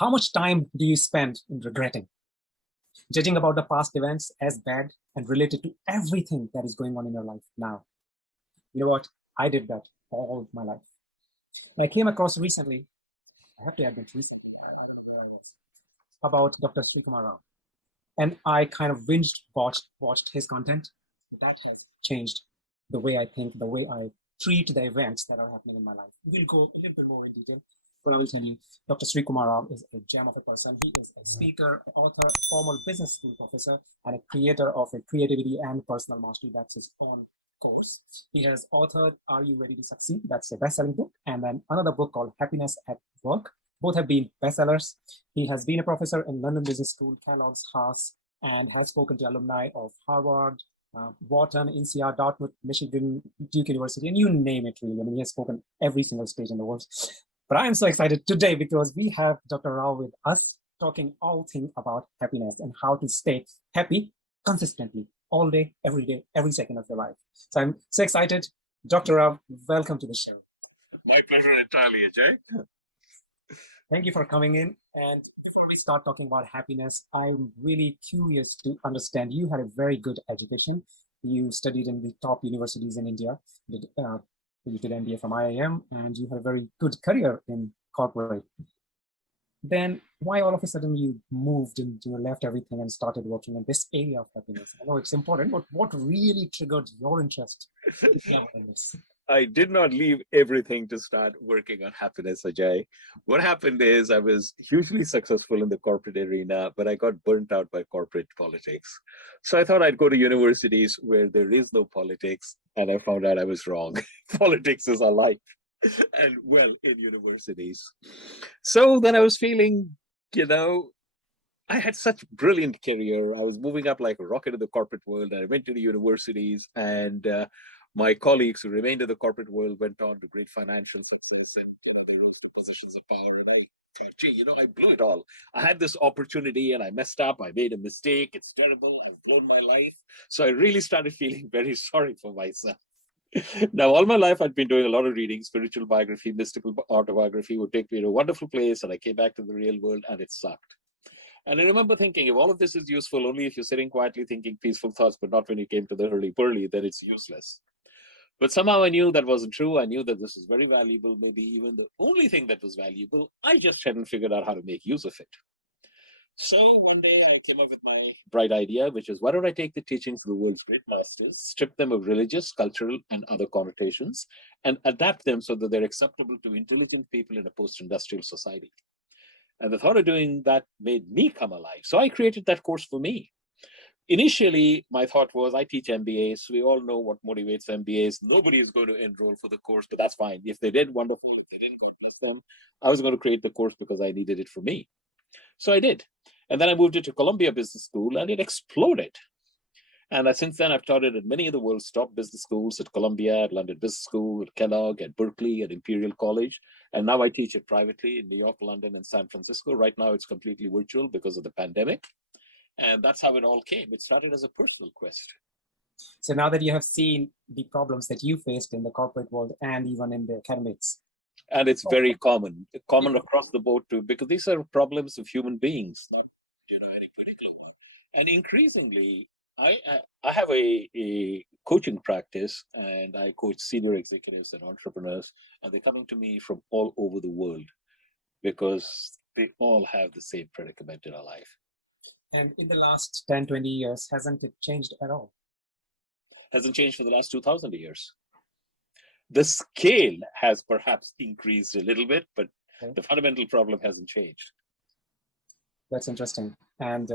How much time do you spend in regretting, judging about the past events as bad and related to everything that is going on in your life now? You know what? I did that all my life. I came across recently, I have to admit recently, I don't know where it was, about Dr. Srikumar Rao. And I kind of watched his content. That has changed the way I think, the way I treat the events that are happening in my life. We'll go a little bit more in detail, but I will tell you, Dr. Srikumar Rao is a gem of a person. He is a speaker, author, former business school professor, and a creator of a creativity and personal mastery. That's his own course. He has authored Are You Ready to Succeed? That's a best-selling book. And then another book called Happiness at Work. Both have been bestsellers. He has been a professor in London Business School, Kellogg's, Haas, and has spoken to alumni of Harvard, Wharton, INSEAD, Dartmouth, Michigan, Duke University, and you name it, really. I mean, he has spoken every single stage in the world. But I am so excited today because we have Dr. Rao with us talking all things about happiness and how to stay happy consistently, all day, every second of your life. So I'm so excited. Dr. Rao, welcome to the show. My pleasure entirely, Ajay. Thank you for coming in. And before we start talking about happiness, I'm really curious to understand. You had a very good education. You studied in the top universities in India. You did MBA from IIM, and you had a very good career in corporate. Then why all of a sudden you moved and you left everything and started working in this area of happiness? I know it's important, but what really triggered your interest in this? I did not leave everything to start working on happiness, Ajay. What happened is I was hugely successful in the corporate arena, but I got burnt out by corporate politics. So I thought I'd go to universities where there is no politics, and I found out I was wrong. Politics is our life, and well, in universities. So then I was feeling, I had such brilliant career. I was moving up like a rocket in the corporate world. And I went to the universities, and my colleagues who remained in the corporate world went on to great financial success, and they rose to positions of power. And I thought, gee, I blew it all. I had this opportunity, and I messed up. I made a mistake. It's terrible. I've blown my life. So I really started feeling very sorry for myself. Now, all my life, I'd been doing a lot of reading, spiritual biography, mystical autobiography would take me to a wonderful place, and I came back to the real world, and it sucked. And I remember thinking, if all of this is useful only if you're sitting quietly thinking peaceful thoughts, but not when you came to the hurly-burly, then it's useless. But somehow I knew that wasn't true. I knew that this was very valuable, maybe even the only thing that was valuable. I just hadn't figured out how to make use of it. So one day I came up with my bright idea, which is, why don't I take the teachings of the world's great masters, strip them of religious, cultural, and other connotations, and adapt them so that they're acceptable to intelligent people in a post-industrial society. And the thought of doing that made me come alive. So I created that course for me. Initially, my thought was, I teach MBAs. We all know what motivates MBAs. Nobody is going to enroll for the course, but that's fine. If they did, wonderful. If they didn't, God bless them. I was going to create the course because I needed it for me. So I did. And then I moved it to Columbia Business School, and it exploded. And since then, I've taught it at many of the world's top business schools, at Columbia, at London Business School, at Kellogg, at Berkeley, at Imperial College. And now I teach it privately in New York, London, and San Francisco. Right now, it's completely virtual because of the pandemic. And that's how it all came. It started as a personal quest. So now that you have seen the problems that you faced in the corporate world and even in the academics. And it's very common across the board too, because these are problems of human beings, not any particular one. And increasingly, I have a coaching practice, and I coach senior executives and entrepreneurs, and they're coming to me from all over the world because they all have the same predicament in our life. And in the last 10, 20 years, hasn't it changed at all? Hasn't changed for the last 2,000 years. The scale has perhaps increased a little bit, but the fundamental problem hasn't changed. That's interesting. And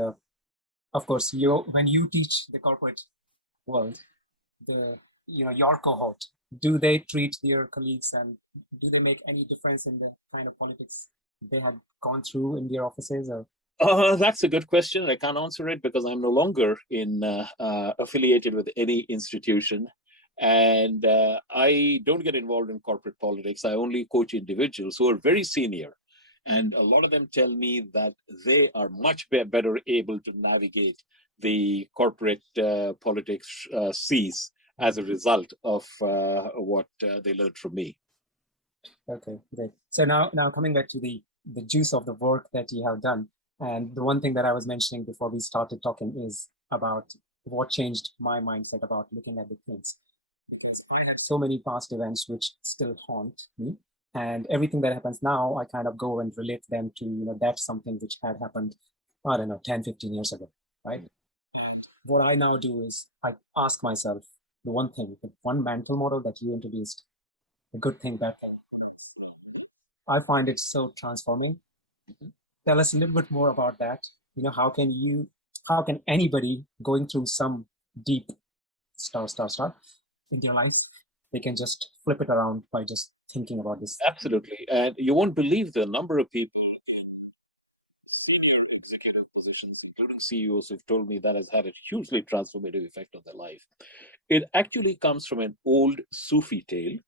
of course, when you teach the corporate world, your cohort, do they treat their colleagues, and do they make any difference in the kind of politics they have gone through in their offices? Or that's a good question. I can't answer it because I'm no longer affiliated with any institution. And I don't get involved in corporate politics. I only coach individuals who are very senior. And a lot of them tell me that they are much better able to navigate the corporate politics seas as a result of what they learned from me. Okay, great. So now coming back to the the juice of the work that you have done. And the one thing that I was mentioning before we started talking is about what changed my mindset about looking at the things. Because I had so many past events which still haunt me. And everything that happens now, I kind of go and relate them to, that's something which had happened, I don't know, 10, 15 years ago, right? And what I now do is I ask myself the one thing, the one mental model that you introduced, the good thing, bad thing. I find it so transforming. Tell us a little bit more about that. How can anybody going through some deep star in their life, they can just flip it around by just thinking about this? Absolutely. And you won't believe the number of people in senior executive positions, including CEOs, who've told me that has had a hugely transformative effect on their life. It actually comes from an old Sufi tale,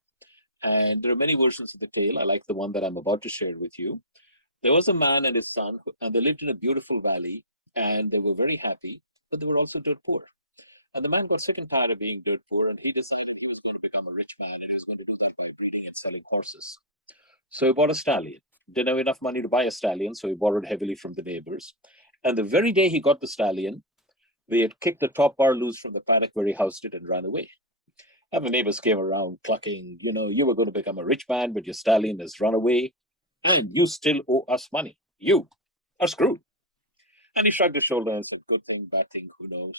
and there are many versions of the tale. I like the one that I'm about to share with you. There was a man and his son, and they lived in a beautiful valley, and they were very happy, but they were also dirt poor. And the man got sick and tired of being dirt poor, and he decided he was going to become a rich man, and he was going to do that by breeding and selling horses. So he bought a stallion. Didn't have enough money to buy a stallion, so he borrowed heavily from the neighbors. And the very day he got the stallion, they had kicked the top bar loose from the paddock where he housed it and ran away. And the neighbors came around clucking, you were going to become a rich man, but your stallion has run away, and you still owe us money. You are screwed. And he shrugged his shoulders and said, good thing, bad thing, who knows?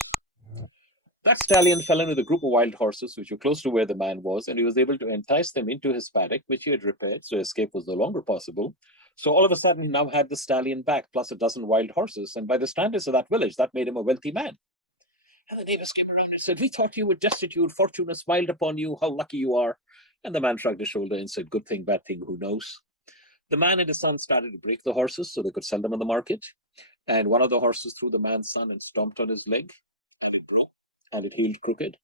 That stallion fell in with a group of wild horses, which were close to where the man was, and he was able to entice them into his paddock, which he had repaired, so escape was no longer possible. So all of a sudden, he now had the stallion back, plus a dozen wild horses, and by the standards of that village, that made him a wealthy man. And the neighbors came around and said, we thought you were destitute, fortune has smiled upon you, how lucky you are. And the man shrugged his shoulder and said, good thing, bad thing, who knows? The man and his son started to break the horses so they could sell them on the market. And one of the horses threw the man's son and stomped on his leg, and it broke, and it healed crooked.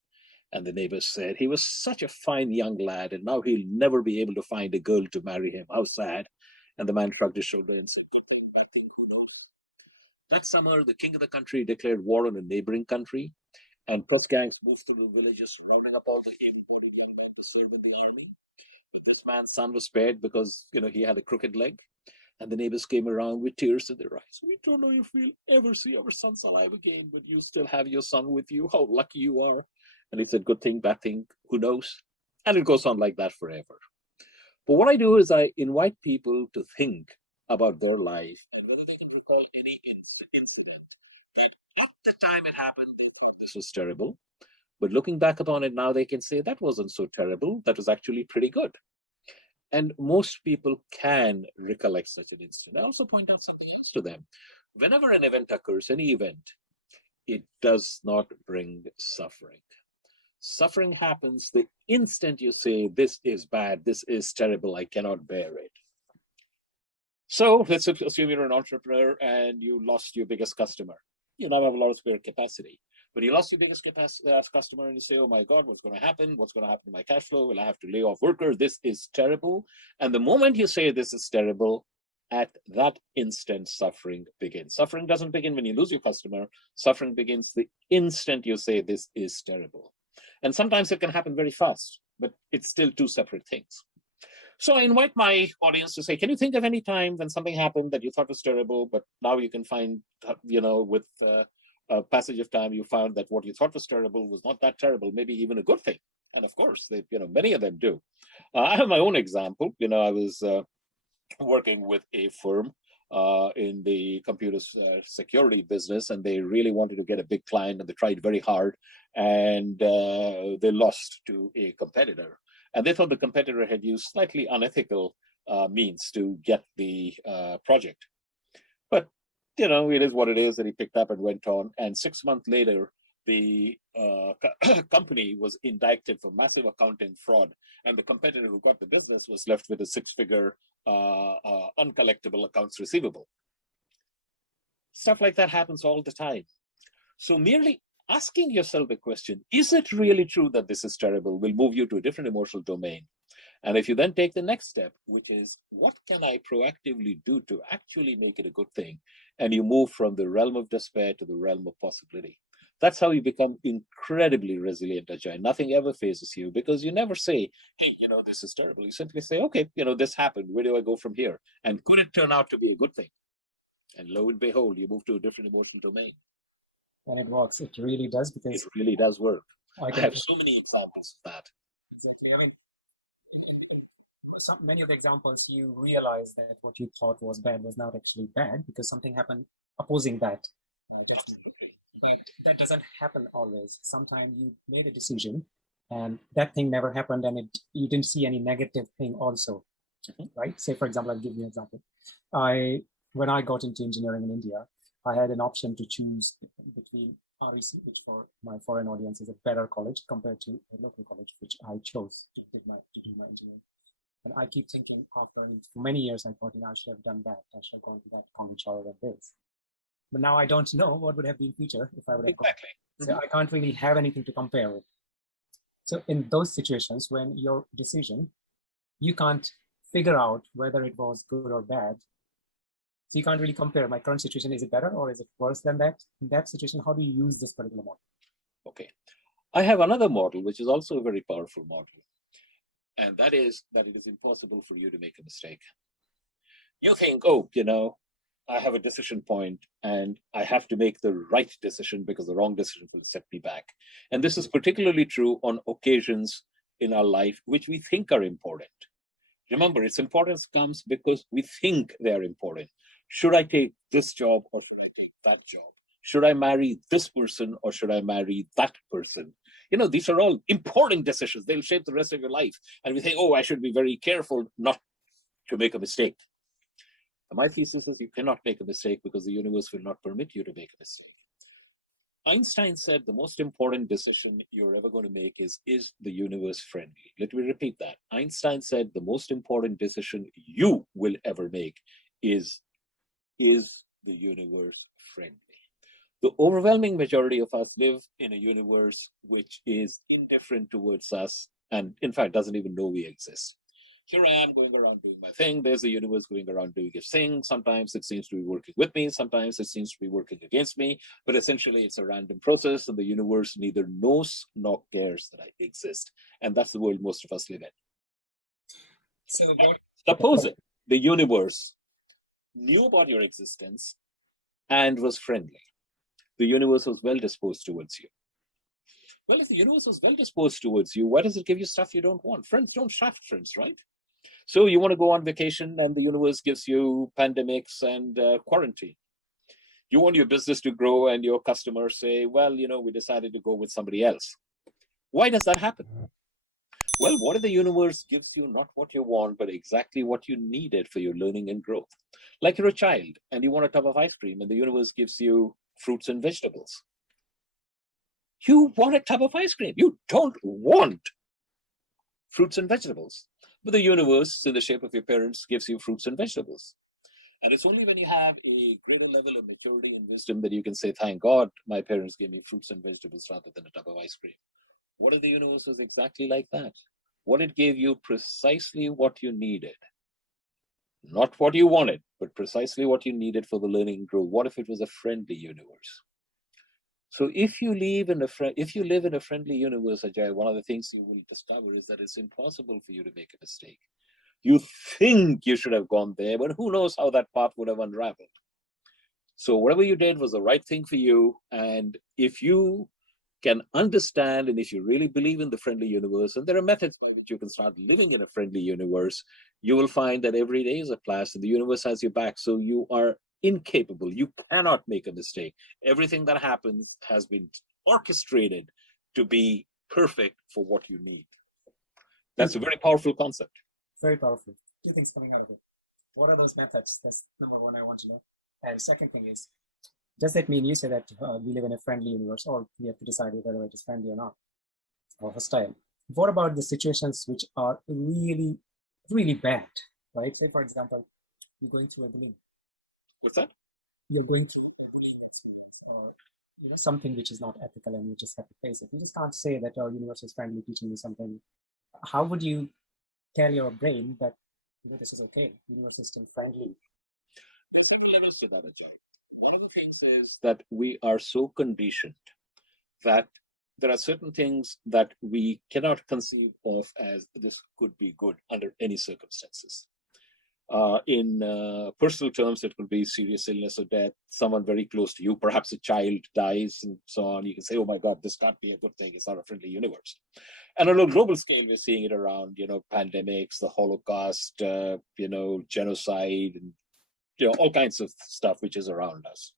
And the neighbors said, he was such a fine young lad, and now he'll never be able to find a girl to marry him. How sad. And the man shrugged his shoulder and said, that summer, the king of the country declared war on a neighboring country, and plus gangs moved to the villages surrounding about the able-bodied young men to serve in the army. But this man's son was spared because, he had a crooked leg. And the neighbors came around with tears in their eyes. We don't know if we'll ever see our sons alive again, but you still have your son with you. How lucky you are. And he said, good thing, bad thing, who knows? And it goes on like that forever. But what I do is I invite people to think about their life, whether they can recall any incident that at the time it happened, they thought this was terrible. But looking back upon it now, they can say that wasn't so terrible. That was actually pretty good. And most people can recollect such an incident. I also point out something else to them. Whenever an event occurs, any event, it does not bring suffering. Suffering happens the instant you say, this is bad, this is terrible, I cannot bear it. So let's assume you're an entrepreneur and you lost your biggest customer. You now have a lot of spare capacity. But you lost your biggest customer and you say, oh my God, what's going to happen? What's going to happen to my cash flow? Will I have to lay off workers? This is terrible. And the moment you say this is terrible, at that instant, suffering begins. Suffering doesn't begin when you lose your customer. Suffering begins the instant you say this is terrible. And sometimes it can happen very fast, but it's still two separate things. So I invite my audience to say, can you think of any time when something happened that you thought was terrible, but now you can find, with a passage of time, you found that what you thought was terrible was not that terrible, maybe even a good thing. And of course, many of them do. I have my own example. I was working with a firm in the computer security business, and they really wanted to get a big client, and they tried very hard, and they lost to a competitor. And they thought the competitor had used slightly unethical means to get the project. But, it is what it is, and he picked up and went on. And 6 months later, the company was indicted for massive accounting fraud. And the competitor who got the business was left with a six-figure uncollectible accounts receivable. Stuff like that happens all the time. So merely asking yourself the question, is it really true that this is terrible, will move you to a different emotional domain. And if you then take the next step, which is, what can I proactively do to actually make it a good thing? And you move from the realm of despair to the realm of possibility. That's how you become incredibly resilient, Ajay. Nothing ever phases you because you never say, hey, this is terrible. You simply say, okay, this happened. Where do I go from here? And could it turn out to be a good thing? And lo and behold, you move to a different emotional domain. And it works. It really does, It because really does work. I I have so many examples of that. exactly. I mean, many of the examples, you realize that what you thought was bad was not actually bad because something happened opposing that. That doesn't happen always. Sometimes you made a decision and that thing never happened, and you didn't see any negative thing also, right? Say, for example, I'll give you an example. When I got into engineering in India, I had an option to choose between REC, which for my foreign audience is a better college compared to a local college, which I chose to do my engineering. And I keep thinking after for many years, I thought, I should have done that. I should go to that college or this. But now I don't know what would have been future if I would have gone. So I can't really have anything to compare with. So in those situations, when your decision, you can't figure out whether it was good or bad. So you can't really compare my current situation. Is it better or is it worse than that? In that situation, how do you use this particular model? Okay. I have another model, which is also a very powerful model. And that is that it is impossible for you to make a mistake. You think, oh, I have a decision point and I have to make the right decision because the wrong decision will set me back. And this is particularly true on occasions in our life which we think are important. Remember, its importance comes because we think they're important. Should I take this job or should I take that job? Should I marry this person or should I marry that person? These are all important decisions. They'll shape the rest of your life. And we think, oh, I should be very careful not to make a mistake. My thesis is you cannot make a mistake because the universe will not permit you to make a mistake. Einstein said the most important decision you're ever going to make is the universe friendly? Let me repeat that. Einstein said the most important decision you will ever make is the universe friendly? The overwhelming majority of us live in a universe which is indifferent towards us and, in fact, doesn't even know we exist. Here I am going around doing my thing. There's a universe going around doing its thing. Sometimes it seems to be working with me. Sometimes it seems to be working against me. But essentially, it's a random process, and the universe neither knows nor cares that I exist. And that's the world most of us live in. Suppose the universe knew about your existence and was friendly. The universe was well disposed towards you. Well, if the universe was well disposed towards you, why does it give you stuff you don't want? Friends don't shaft friends, right? So you want to go on vacation and the universe gives you pandemics and quarantine. You want your business to grow and your customers say, well, we decided to go with somebody else. Why does that happen? Well, what if the universe gives you not what you want, but exactly what you needed for your learning and growth? Like you're a child and you want a tub of ice cream and the universe gives you fruits and vegetables. You want a tub of ice cream. You don't want fruits and vegetables. But the universe, in the shape of your parents, gives you fruits and vegetables. And it's only when you have a greater level of maturity and wisdom that you can say, thank God my parents gave me fruits and vegetables rather than a tub of ice cream. What if the universe was exactly like that? What it gave you precisely what you needed? Not what you wanted, but precisely what you needed for the learning and growth. What if it was a friendly universe? So if you live in a friendly universe, Ajay, one of the things you will discover is that it's impossible for you to make a mistake. You think you should have gone there, but who knows how that path would have unraveled. So whatever you did was the right thing for you. And if you can understand, and if you really believe in the friendly universe, and there are methods by which you can start living in a friendly universe, you will find that every day is a class and the universe has your back. So you are incapable. You cannot make a mistake. Everything that happens has been orchestrated to be perfect for what you need. That's a very powerful concept. Very powerful. Two things coming out of it. What are those methods? That's number one I want to know. And second thing is, does that mean you say that we live in a friendly universe, or we have to decide whether it is friendly or not, or hostile? What about the situations which are really, really bad, right? Say, for example, you're going through a bullying. What's that? You're going through a bullying experience, or something which is not ethical, and you just have to face it. You just can't say that our universe is friendly, teaching you something. How would you tell your brain that this is okay? Universe is still friendly. There's levels to that, Ajay. One of the things is that we are so conditioned that there are certain things that we cannot conceive of as this could be good under any circumstances. In personal terms, it could be serious illness or death, someone very close to you, perhaps a child dies and so on. You can say, oh my God, this can't be a good thing. It's not a friendly universe. And on a global scale, we're seeing it around, pandemics, the Holocaust, genocide, and, all kinds of stuff which is around us.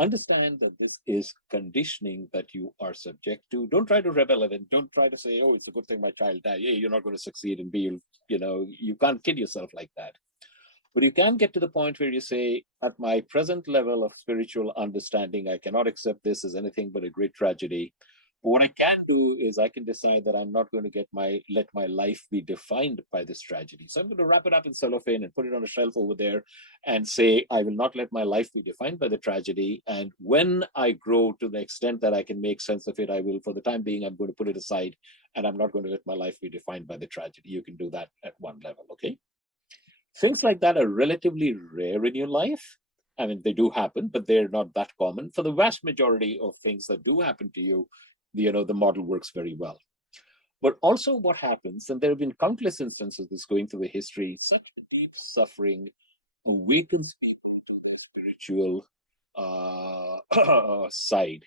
Understand that this is conditioning that you are subject to. Don't try to rebel at it. Don't try to say, oh, it's a good thing my child died. Yeah, you're not going to succeed and be, you can't kid yourself like that. But you can get to the point where you say, at my present level of spiritual understanding, I cannot accept this as anything but a great tragedy. But what I can do is I can decide that I'm not going to let my life be defined by this tragedy. So I'm going to wrap it up in cellophane and put it on a shelf over there and say, I will not let my life be defined by the tragedy. And when I grow to the extent that I can make sense of it, I will. For the time being, I'm going to put it aside and I'm not going to let my life be defined by the tragedy. You can do that at one level, okay? Things like that are relatively rare in your life. I mean, they do happen, but they're not that common. For the vast majority of things that do happen to you, the model works very well. But also what happens, and there have been countless instances of this going through the history, such deep suffering awakens people to the spiritual side.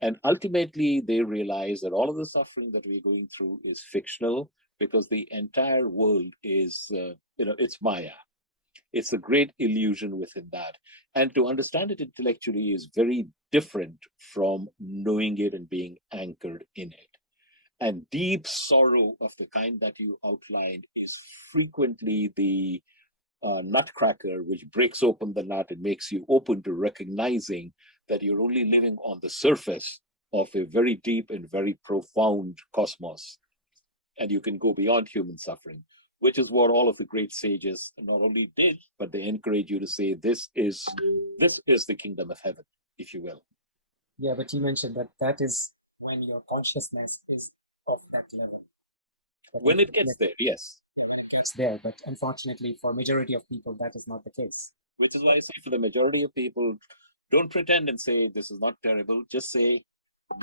And ultimately, they realize that all of the suffering that we're going through is fictional because the entire world is, it's Maya. It's a great illusion within that. And to understand it intellectually is very different from knowing it and being anchored in it. And deep sorrow of the kind that you outlined is frequently the nutcracker, which breaks open the nut and makes you open to recognizing that you're only living on the surface of a very deep and very profound cosmos. And you can go beyond human suffering, which is what all of the great sages not only did, but they encourage you to say, this is the kingdom of heaven, if you will. Yeah, but you mentioned that is when your consciousness is of that level. When it gets there, yes. When it gets there, but unfortunately for majority of people, that is not the case. Which is why I say for the majority of people, don't pretend and say, this is not terrible. Just say,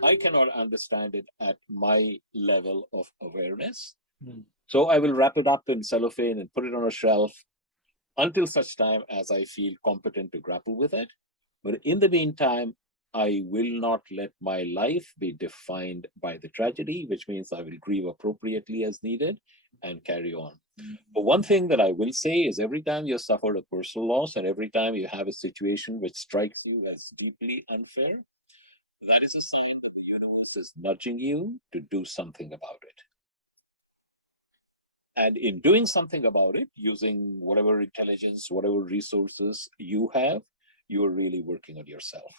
I cannot understand it at my level of awareness. So I will wrap it up in cellophane and put it on a shelf until such time as I feel competent to grapple with it. But in the meantime, I will not let my life be defined by the tragedy, which means I will grieve appropriately as needed and carry on. But one thing that I will say is every time you suffer a personal loss and every time you have a situation which strikes you as deeply unfair, that is a sign that the universe is nudging you to do something about it. And in doing something about it, using whatever intelligence, whatever resources you have, you are really working on yourself.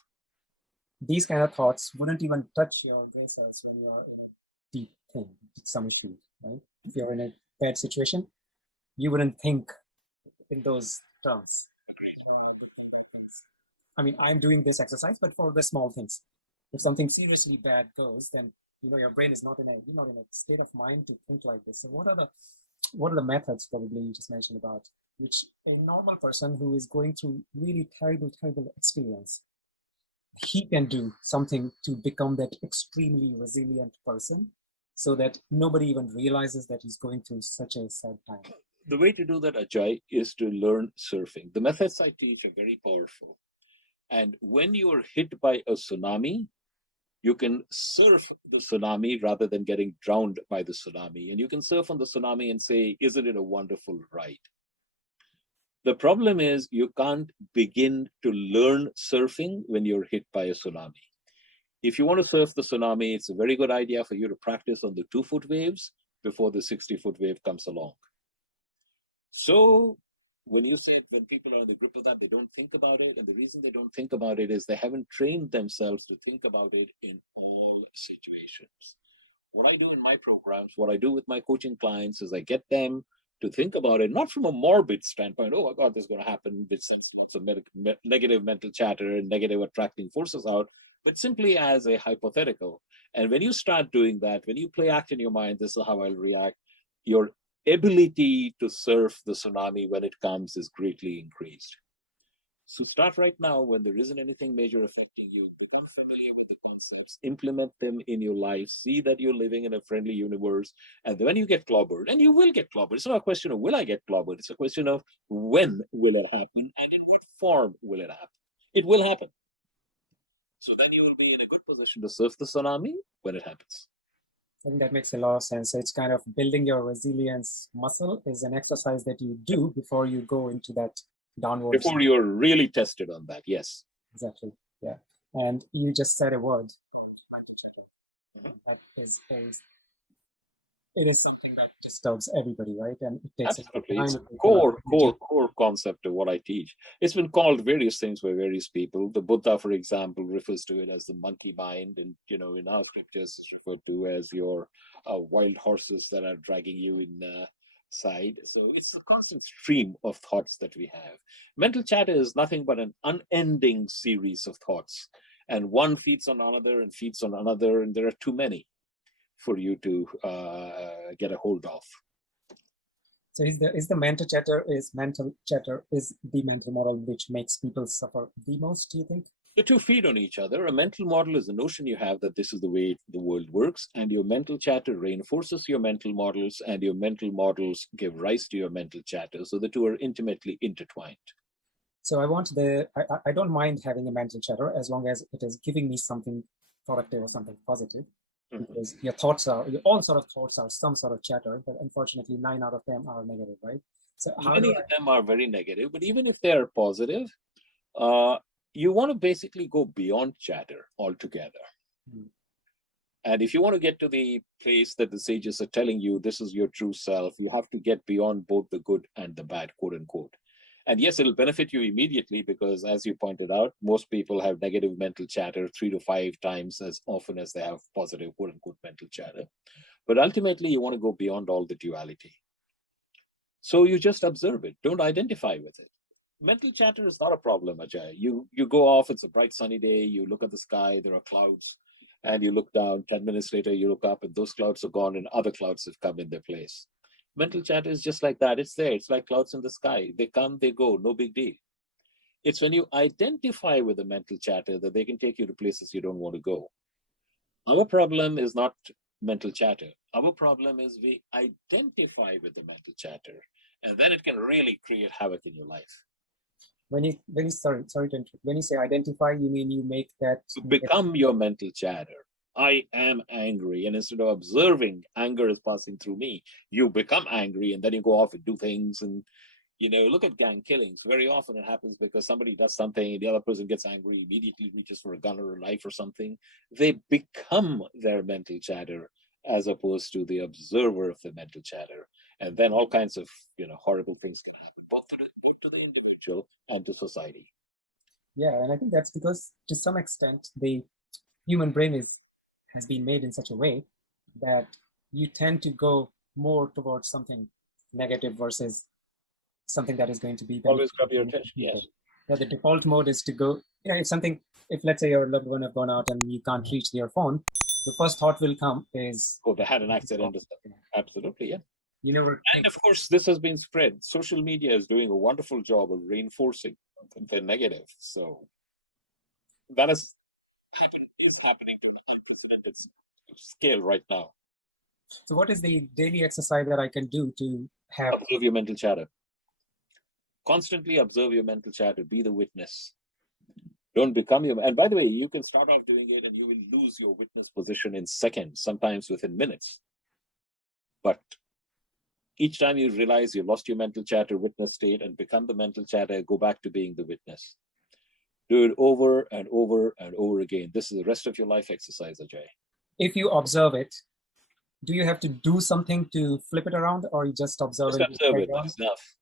These kind of thoughts wouldn't even touch your vessels when you are in a deep thing, some issue, right? If you're in a bad situation, you wouldn't think in those terms. I mean, I'm doing this exercise, but for the small things. If something seriously bad goes, then your brain is not in a state of mind to think like this. So what are the methods probably you just mentioned about which a normal person who is going through really terrible experience, he can do something to become that extremely resilient person so that nobody even realizes that he's going through such a sad time? The way to do that, Ajay, is to learn surfing. The methods I teach are very powerful. And when you are hit by a tsunami, you can surf the tsunami rather than getting drowned by the tsunami. And you can surf on the tsunami and say, isn't it a wonderful ride? The problem is you can't begin to learn surfing when you're hit by a tsunami. If you want to surf the tsunami, it's a very good idea for you to practice on the 2-foot waves before the 60-foot wave comes along. So when you said when people are in the grip of that, they don't think about it. And the reason they don't think about it is they haven't trained themselves to think about it in all situations. What I do in my programs, what I do with my coaching clients is I get them to think about it, not from a morbid standpoint, oh my God, this is going to happen, which sends lots of negative mental chatter and negative attracting forces out, but simply as a hypothetical. And when you start doing that, when you play act in your mind, this is how I'll react, your ability to surf the tsunami when it comes is greatly increased. So start right now when there isn't anything major affecting you. Become familiar with the concepts, implement them in your life, see that you're living in a friendly universe. And when you get clobbered, and you will get clobbered, it's not a question of will I get clobbered, it's a question of when will it happen and in what form will it happen. It will happen. So then you will be in a good position to surf the tsunami when it happens. I think that makes a lot of sense. So it's kind of building your resilience muscle is an exercise that you do before you go into that downward. Before you're really tested on that, yes. Exactly. Yeah. And you just said a word, that is always, it is something that disturbs everybody, right? And it takes absolutely. time It's to core concept of what I teach. It's been called various things by various people. The Buddha, for example, refers to it as the monkey mind, and in our scriptures, it's referred to as your wild horses that are dragging you in side. So it's a constant stream of thoughts that we have. Mental chatter is nothing but an unending series of thoughts, and one feeds on another and feeds on another, and there are too many for you to get a hold of. So is the mental chatter is the mental model which makes people suffer the most, do you think? The two feed on each other. A mental model is the notion you have that this is the way the world works, and your mental chatter reinforces your mental models, and your mental models give rise to your mental chatter. So the two are intimately intertwined. So I don't mind having a mental chatter as long as it is giving me something productive or something positive. Because your all sort of thoughts are some sort of chatter, but unfortunately 9 out of 10 are negative, right? So many of them are very negative, but even if they are positive, you want to basically go beyond chatter altogether. And if you want to get to the place that the sages are telling you this is your true self, you have to get beyond both the good and the bad, quote unquote. And yes, it'll benefit you immediately because, as you pointed out, most people have negative mental chatter 3 to 5 times as often as they have positive, quote unquote, mental chatter. But ultimately, you want to go beyond all the duality. So you just observe it. Don't identify with it. Mental chatter is not a problem, Ajay. You go off, it's a bright sunny day, you look at the sky, there are clouds, and you look down, 10 minutes later, you look up, and those clouds are gone, and other clouds have come in their place. Mental chatter is just like that. It's there. It's like clouds in the sky. They come, they go, no big deal. It's when you identify with the mental chatter that they can take you to places you don't want to go. Our problem is not mental chatter. Our problem is we identify with the mental chatter, and then it can really create havoc in your life. Sorry to interrupt. When you say identify, you mean you make that to become your mental chatter. I am angry, and instead of observing anger is passing through me, you become angry, and then you go off and do things. And look at gang killings. Very often it happens because somebody does something, the other person gets angry, immediately reaches for a gun or a knife or something. They become their mental chatter as opposed to the observer of the mental chatter, and then all kinds of horrible things can happen, both to the individual and to society. Yeah, and I think that's because to some extent the human brain has been made in such a way that you tend to go more towards something negative versus something that is going to be always grab your attention. Yes. Yeah, the default mode is to go. If let's say your loved one have gone out and you can't reach their phone, the first thought will come is, oh, they had an accident. Absolutely, yeah. And of course, this has been spread. Social media is doing a wonderful job of reinforcing the negative. So that is happening to an unprecedented scale right now. So what is the daily exercise that I can do to have? Observe your mental chatter. Constantly observe your mental chatter. Be the witness. Don't become your... And by the way, you can start out doing it and you will lose your witness position in seconds, sometimes within minutes. But each time you realize you lost your mental chatter witness state and become the mental chatter, go back to being the witness. Do it over and over and over again. This is the rest of your life exercise, Ajay. If you observe it, do you have to do something to flip it around, or you just observe it? Observe it. That's enough.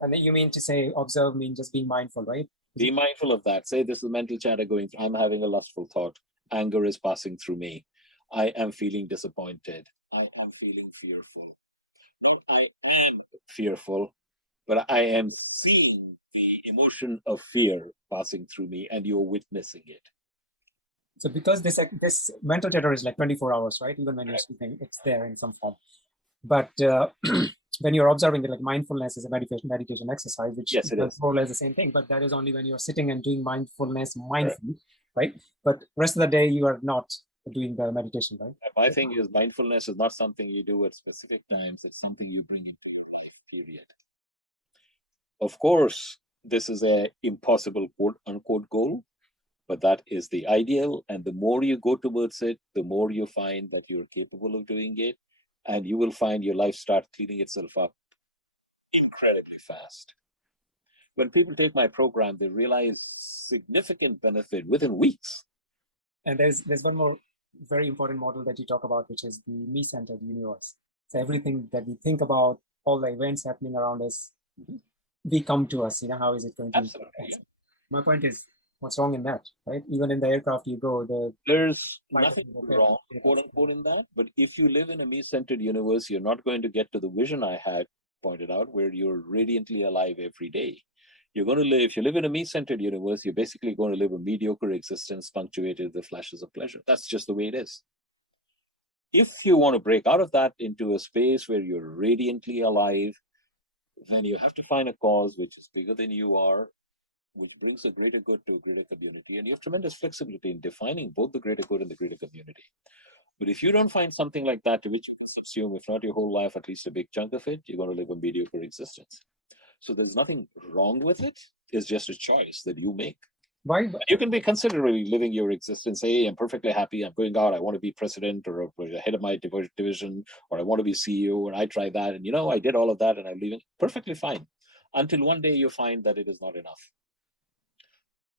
And then you mean to say observe means just being mindful, right? Be mindful of that. Say this is mental chatter going through. I'm having a lustful thought. Anger is passing through me. I am feeling disappointed. I am feeling fearful. I am fearful, but I am seeing the emotion of fear passing through me, and you're witnessing it. So because this mental chatter is like 24 hours, right? Even when you're sleeping, it's there in some form. But when you're observing it, like mindfulness is a meditation exercise, which yes, it is. more or less the same thing, but that is only when you're sitting and doing mindfulness mindfully, right? But rest of the day, you are not doing the meditation, right? My thing is mindfulness is not something you do at specific times. It's something you bring into your life, period. Of course, this is a impossible quote unquote goal, but that is the ideal. And the more you go towards it, the more you find that you're capable of doing it. And you will find your life start cleaning itself up incredibly fast. When people take my program, they realize significant benefit within weeks. And there's one more very important model that you talk about, which is the me-centered universe. So everything that we think about, all the events happening around us, they come to us. How is it going to Absolutely. impact us? My point is, what's wrong in that, right? Even in the aircraft you go, there's nothing wrong, quote unquote, in that. But if you live in a me-centered universe, you're not going to get to the vision I had pointed out, where you're radiantly alive every day. You're going to live, if you live in a me-centered universe, you're basically going to live a mediocre existence punctuated with flashes of pleasure. That's just the way it is. If you want to break out of that into a space where you're radiantly alive, then you have to find a cause which is bigger than you are, which brings a greater good to a greater community. And you have tremendous flexibility in defining both the greater good and the greater community. But if you don't find something like that to which you consume, if not your whole life, at least a big chunk of it, you're going to live a mediocre existence. So there's nothing wrong with it. It's just a choice that you make. Why? You can be considerably living your existence. Hey, I'm perfectly happy. I'm going out. I want to be president or head of my division, or I want to be CEO. And I try that. And, I did all of that and I'm leaving. Perfectly fine. Until one day you find that it is not enough.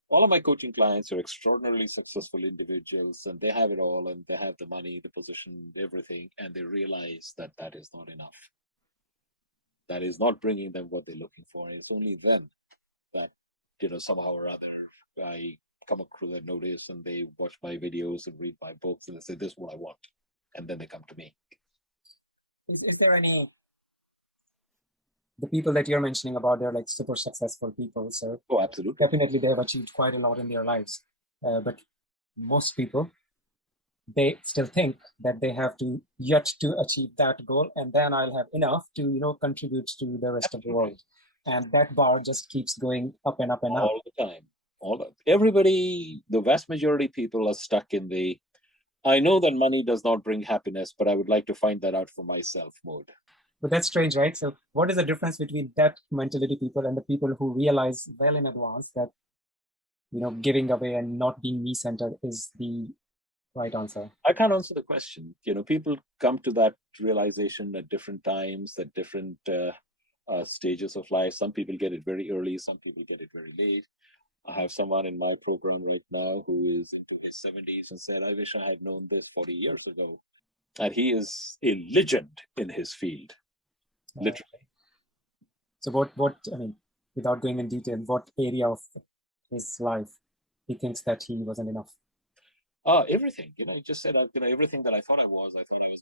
All of my coaching clients are extraordinarily successful individuals, and they have it all, and they have the money, the position, everything, and they realize that that is not enough. That is not bringing them what they're looking for. It's only then that, somehow or other, I come across a notice and they watch my videos and read my books and they say, this is what I want. And then they come to me. Is there any, the people that you're mentioning about, they're like super successful people. So Oh, absolutely. Definitely they have achieved quite a lot in their lives. But most people, they still think that they have to yet to achieve that goal, and then I'll have enough to contribute to the rest of the world, and that bar just keeps going up and up and up all the time. Everybody, the vast majority of people are stuck in the I know that money does not bring happiness, but I would like to find that out for myself mode. But that's strange, right? So what is the difference between that mentality people and the people who realize well in advance that giving away and not being me-centered is the right answer? I can't answer the question. People come to that realization at different times, at different stages of life. Some people get it very early, some people get it very late. I have someone in my program right now who is into his 70s and said, I wish I had known this 40 years ago. And he is a legend in his field, literally. So what, I mean, without going in detail, what area of his life he thinks that he wasn't enough? Everything. He just said, everything that I thought I was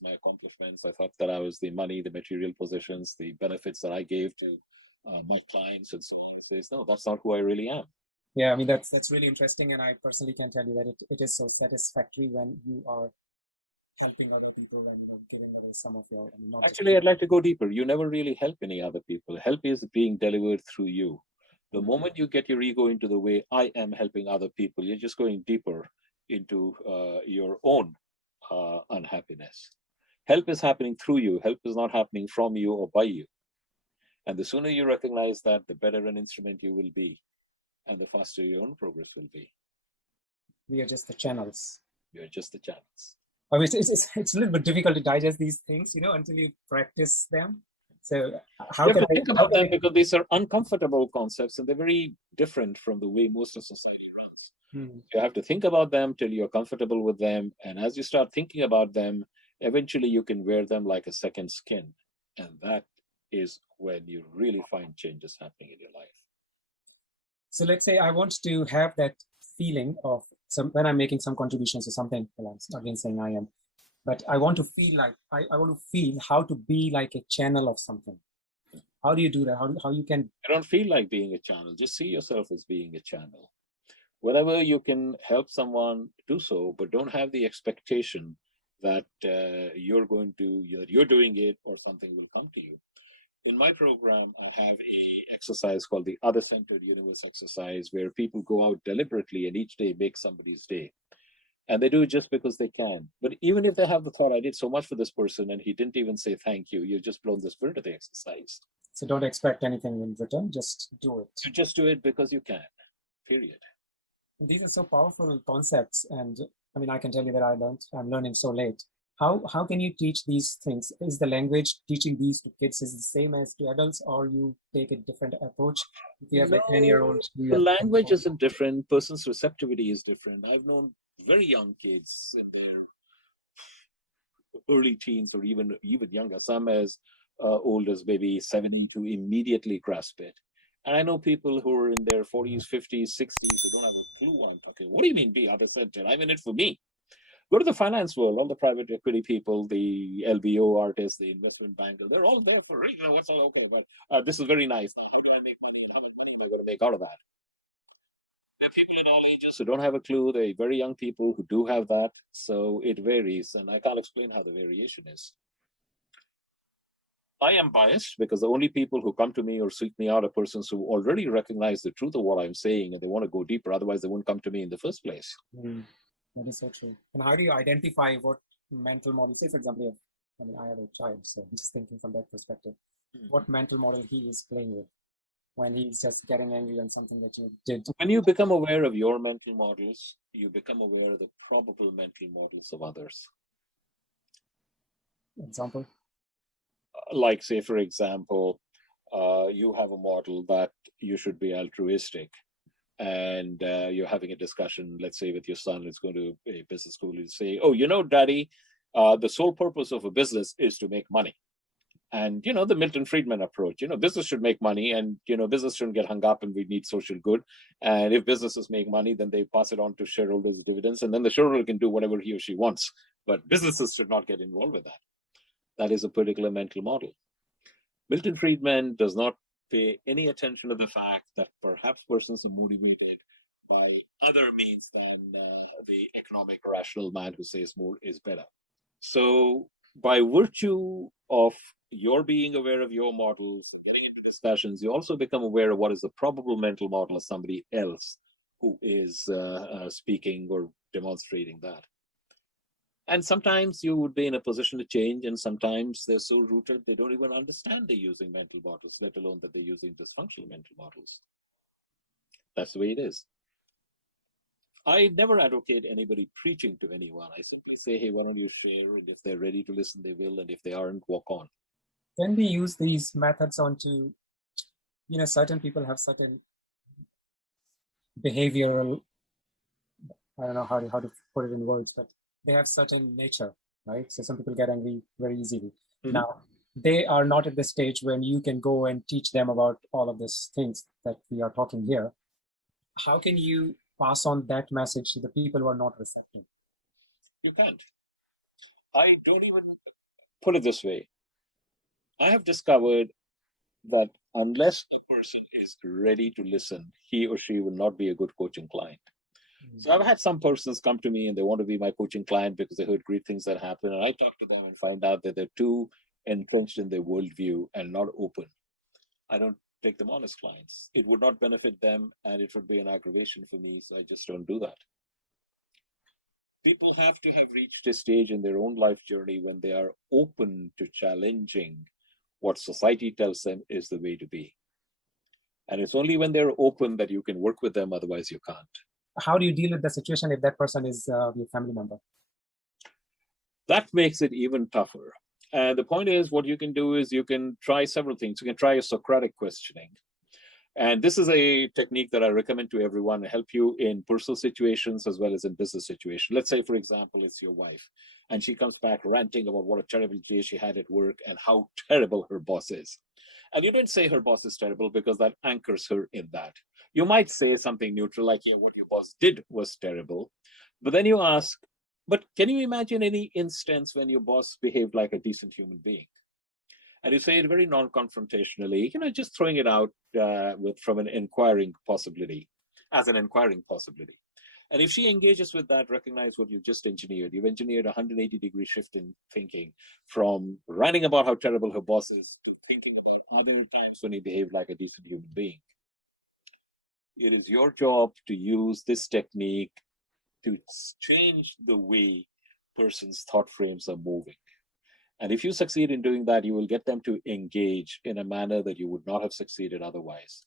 my accomplishments. I thought that I was the money, the material positions, the benefits that I gave to my clients and so on. He says, no, that's not who I really am. Yeah, I mean, that's really interesting. And I personally can tell you that it is so satisfactory when you are helping other people and giving away some of your, Actually, I'd like to go deeper. You never really help any other people. Help is being delivered through you. The moment you get your ego into the way, I am helping other people, you're just going deeper into your own unhappiness. Help is happening through you. Help is not happening from you or by you. And the sooner you recognize that, the better an instrument you will be, and the faster your own progress will be. We are just the channels. You're just the channels. I mean, it's a little bit difficult to digest these things, until you practice them. So how can I think about them? Because these are uncomfortable concepts and they're very different from the way most of society runs. You have to think about them till you're comfortable with them. And as you start thinking about them, eventually you can wear them like a second skin. And that is when you really find changes happening in your life. So let's say I want to have that feeling of when I'm making some contributions to something. Well, I'm again saying I am, but I want to feel like I want to feel how to be like a channel of something. How do you do that? How you can? I don't feel like being a channel. Just see yourself as being a channel. Whenever you can help someone, do so, but don't have the expectation that you're doing it or something will come to you. in my program, I have a exercise called the Other Centered Universe exercise, where people go out deliberately and each day make somebody's day. And they do it just because they can. But even if they have the thought, I did so much for this person and he didn't even say thank you, you've just blown the spirit of the exercise. So don't expect anything in return, just do it. You just do it because you can, period. These are so powerful concepts, and I mean, I can tell you that I'm learning so late. How can you teach these things? Is the language teaching these to kids is the same as to adults, or you take a different approach? If you have a 10-year-old, the language isn't different. Person's receptivity is different. I've known very young kids in their early teens or even younger, some as old as maybe 17, to immediately grasp it. And I know people who are in their 40s, 50s, 60s who don't have a clue on, okay, what do you mean be other-centered? I'm in it for me. Go to the finance world, all the private equity people, the LBO artists, the investment banker, they're all there for, what's all okay, but this is very nice. How can I make money? How much money am I going to make out of that? There are people in all ages who don't have a clue. There are very young people who do have that. So it varies, and I can't explain how the variation is. I am biased because the only people who come to me or seek me out are persons who already recognize the truth of what I'm saying and they want to go deeper. Otherwise, they wouldn't come to me in the first place. That is so true. And how do you identify what mental model? Say, for example, I have a child, so I'm just thinking from that perspective. What mental model he is playing with when he's just getting angry on something that you did. When you become aware of your mental models, you become aware of the probable mental models of others. Example? Like, say, for example, you have a model that you should be altruistic, and you're having a discussion, let's say, with your son who's going to a business school. You say, oh, Daddy, the sole purpose of a business is to make money. And, the Milton Friedman approach, business should make money and, business shouldn't get hung up and we need social good. And if businesses make money, then they pass it on to shareholders dividends. And then the shareholder can do whatever he or she wants. But businesses should not get involved with that. That is a particular mental model. Milton Friedman does not pay any attention to the fact that perhaps persons are motivated by other means than the economic rational man who says more is better. So by virtue of your being aware of your models, getting into discussions, you also become aware of what is the probable mental model of somebody else who is speaking or demonstrating that. And sometimes you would be in a position to change, and sometimes they're so rooted they don't even understand they're using mental models, let alone that they're using dysfunctional mental models. That's the way it is. I never advocate anybody preaching to anyone. I simply say, hey, why don't you share? And if they're ready to listen, they will. And if they aren't, walk on. Can we use these methods onto, certain people have certain behavioral, I don't know how to put it in words, but they have certain nature, right? So some people get angry very easily. Mm-hmm. Now, they are not at the stage when you can go and teach them about all of these things that we are talking here. How can you pass on that message to the people who are not receptive? You can't. I don't even put it this way. I have discovered that unless a person is ready to listen, he or she will not be a good coaching client. Mm-hmm. So I've had some persons come to me and they want to be my coaching client because they heard great things that happen. And I talk to them and find out that they're too entrenched in their worldview and not open. I don't take them on as clients. It would not benefit them and it would be an aggravation for me. So I just don't do that. People have to have reached a stage in their own life journey when they are open to challenging what society tells them is the way to be. And it's only when they're open that you can work with them, otherwise you can't. How do you deal with the situation if that person is your family member? That makes it even tougher. And the point is, what you can do is you can try several things. You can try a Socratic questioning. And this is a technique that I recommend to everyone to help you in personal situations as well as in business situations. Let's say, for example, it's your wife, and she comes back ranting about what a terrible day she had at work and how terrible her boss is. And you don't say her boss is terrible because that anchors her in that. You might say something neutral like, yeah, what your boss did was terrible. But then you ask, but can you imagine any instance when your boss behaved like a decent human being? And you say it very non-confrontationally, just throwing it out from an inquiring possibility, as an inquiring possibility. And if she engages with that, recognize what you've just engineered. You've engineered a 180-degree shift in thinking from writing about how terrible her boss is to thinking about other times when he behaved like a decent human being. It is your job to use this technique to change the way person's thought frames are moving. And if you succeed in doing that, you will get them to engage in a manner that you would not have succeeded otherwise.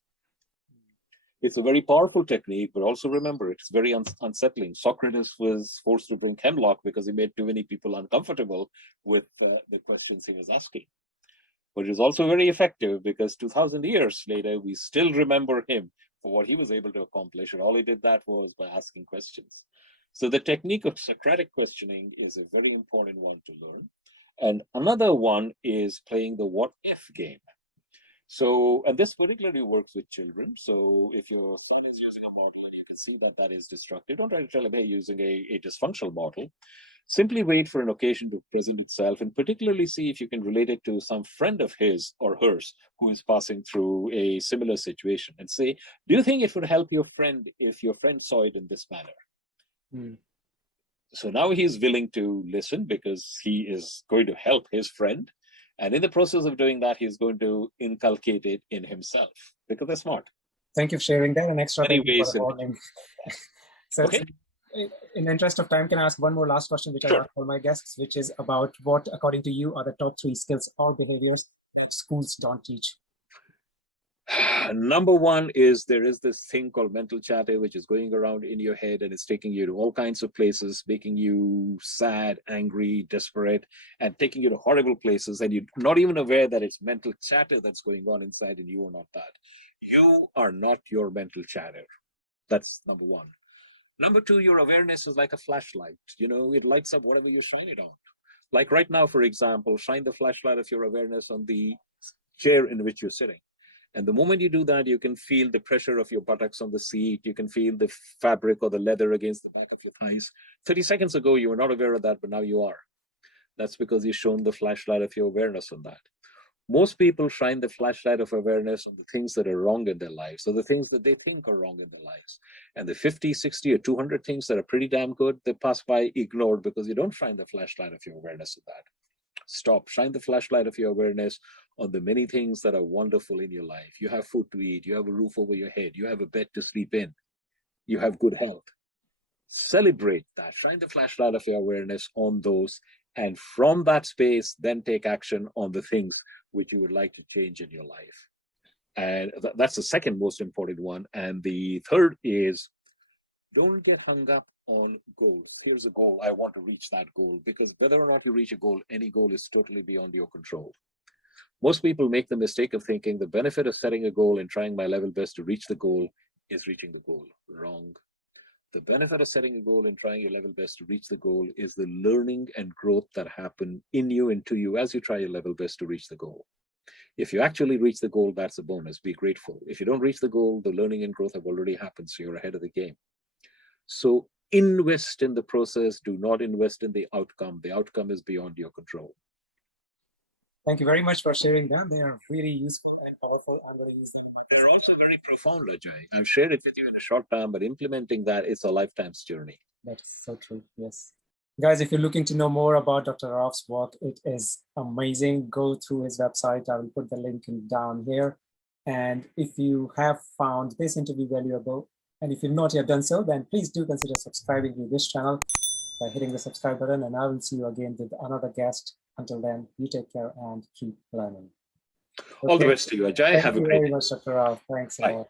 It's a very powerful technique, but also remember, it's very unsettling. Socrates was forced to drink hemlock because he made too many people uncomfortable with the questions he was asking. But it is also very effective because 2,000 years later, we still remember him for what he was able to accomplish. And all he did that was by asking questions. So the technique of Socratic questioning is a very important one to learn. And another one is playing the what if game. So, and this particularly works with children. So if your son is using a bottle and you can see that that is destructive, don't try to tell him, hey, using a dysfunctional bottle. Simply wait for an occasion to present itself and particularly see if you can relate it to some friend of his or hers who is passing through a similar situation and say, do you think it would help your friend if your friend saw it in this manner? Mm. So now he's willing to listen because he is going to help his friend. And in the process of doing that, he's going to inculcate it in himself because they're smart. Thank you for sharing that. An extra thank you for the warning. So, okay. In the interest of time, can I ask one more last question, which I ask all my guests, which is about what, according to you, are the top 3 skills or behaviors that schools don't teach? Number one is there is this thing called mental chatter, which is going around in your head and it's taking you to all kinds of places, making you sad, angry, desperate, and taking you to horrible places. And you're not even aware that it's mental chatter that's going on inside and you are not that. You are not your mental chatter. That's number one. Number two, your awareness is like a flashlight. You know, it lights up whatever you shine it on. Like right now, for example, shine the flashlight of your awareness on the chair in which you're sitting. And the moment you do that, you can feel the pressure of your buttocks on the seat. You can feel the fabric or the leather against the back of your thighs. 30 seconds ago, you were not aware of that, but now you are. That's because you've shown the flashlight of your awareness on that. Most people shine the flashlight of awareness on the things that are wrong in their lives, so the things that they think are wrong in their lives. And the 50, 60, or 200 things that are pretty damn good, they pass by ignored because you don't shine the flashlight of your awareness on that. Stop. Shine the flashlight of your awareness on the many things that are wonderful in your life. You have food to eat. You have a roof over your head. You have a bed to sleep in. You have good health. Celebrate that. Shine the flashlight of your awareness on those. And from that space, then take action on the things which you would like to change in your life. And that's the second most important one. And the third is don't get hung up on goals. Here's a goal. I want to reach that goal, because whether or not you reach a goal, any goal is totally beyond your control. Most people make the mistake of thinking the benefit of setting a goal and trying my level best to reach the goal is reaching the goal. Wrong. The benefit of setting a goal and trying your level best to reach the goal is the learning and growth that happen in you and to you as you try your level best to reach the goal. If you actually reach the goal, that's a bonus. Be grateful. If you don't reach the goal, the learning and growth have already happened, so you're ahead of the game. So invest in the process. Do not invest in the outcome. The outcome is beyond your control. Thank you very much for sharing them. They are really useful and powerful. I'm going to use them. They're also very profound, Ajay. I've shared it with you in a short time, but implementing that is a lifetime's journey. That's so true. Yes. Guys, if you're looking to know more about Dr. Rauf's work, it is amazing. Go through his website. I will put the link down here. And if you have found this interview valuable, and if you've not yet done so, then please do consider subscribing to this channel by hitting the subscribe button. And I will see you again with another guest. Until then, you take care and keep learning. All the best to you, Ajay. Thank you very much, Dr. Rauf. Thanks a lot.